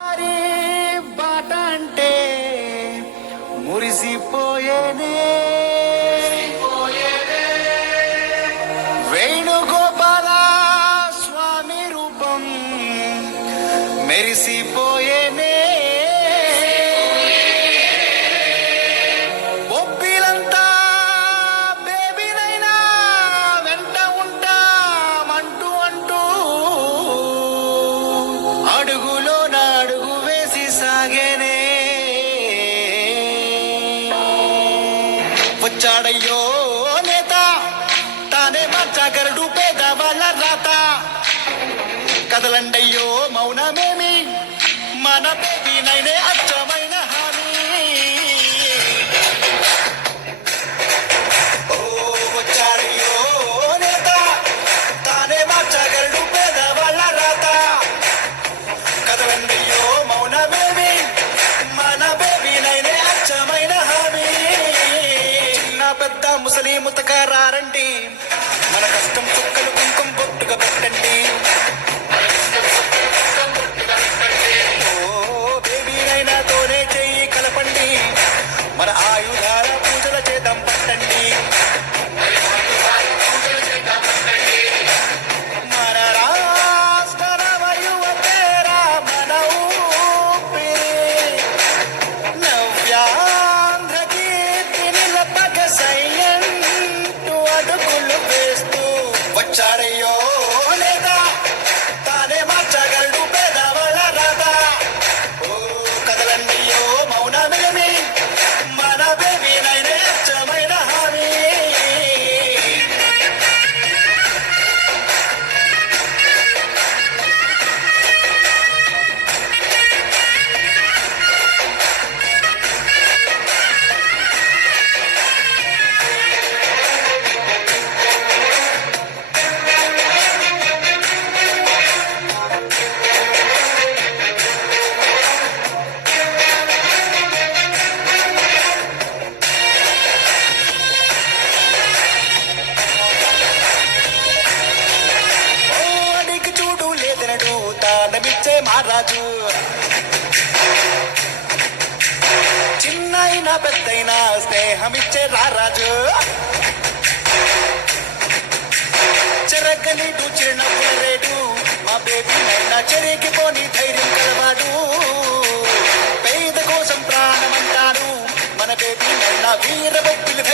మరి బాట అంటే మురిసిపోయేనే వేణుగోపాల స్వామి రూపం మెరిసిపోయేనే బొబ్బిలంతా బేబీనైనా వెంట ఉంటామంటూ అంటూ అడుగులో అడుగు వేసి సాగేనే వచ్చాడయ్యో నేత తానే మార్చగలడు పేదవాళ్ళ రాత కదలండయ్యో మౌనమేమి మన బేబీనైనే అచ్చమైన హామీ ఓ వచ్చాడయ్యో నేత తానే మార్చగలడు పేదవాళ్ళ రాత కదలండయ్యో మౌనమేమి మన బేబీనైనే అచ్చమైన హామీ చిన్న పెద్ద ముసలి ముతకారండి మన కష్టం చుక్కలు కుంకుమ బొట్టుగా పెట్టండి ఓ బేబీనైనా తోనే చెయ్యి కలపండి మన ఆయుధాల పూజల చేద్దాం పట్టండి మన రాష్ట్ర నవయువతేరా మన ఊపిరి నవ్యాంధ్ర కీర్తి నిలపక సైలెంటు అడుగులు వేస్తూ వచ్చాడయ్యో లేదా తానే మార్చగలడు పేదవాళ్ళ రాత ఓ కదలండియో మౌనమేమి మన బేబీనైనే అచ్చమైన హామీ ఓ అడిగి చూడు లేదనడు తానమిచ్చే మహారాజు చిన్నైనా పెద్దైనా స్నేహమిచ్చే రారాజు చెరగనీడు చిరునవ్వుల రేడు మా బేబీనైనా చెరిగిపోని ధైర్యం కలవాడు పేద కోసం ప్రాణమంటాడు మన బేబీనైనా వీర బొబ్బిలి